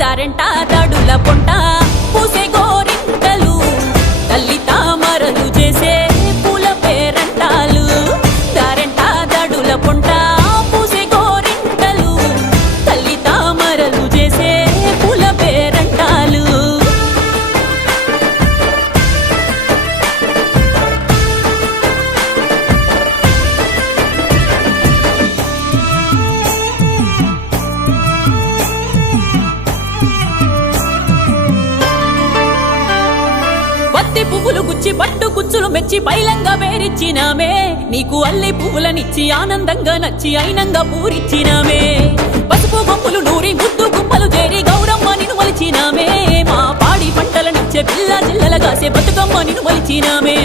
దారెంట దడుల పొంట పూసే గోరింటలు తల్లి తామరలు చేసే పూల పేరంటాలు దారెంట దడుల పొంట పూసే గోరింటలు తల్లి తామరలు చేసే పూల పేరంటాలు పత్తి పువ్వులు గుచ్చి పట్టు కుచ్చులు మెచ్చి పైలంగా వేరిచ్చినామే నీకు అల్లి పువ్వులనిచ్చి ఆనందంగా నచ్చి అయినంగా పూరిచ్చినామే పసుపు గొప్పలు నూరి ముద్దు గుమ్మలు చేరి గౌరమ్మ నిన్ను మలిచినామే మా పాడి పంటలనిచ్చే పిల్ల జిల్లల కాసే బతుకమ్మ నిన్ను మలిచినామే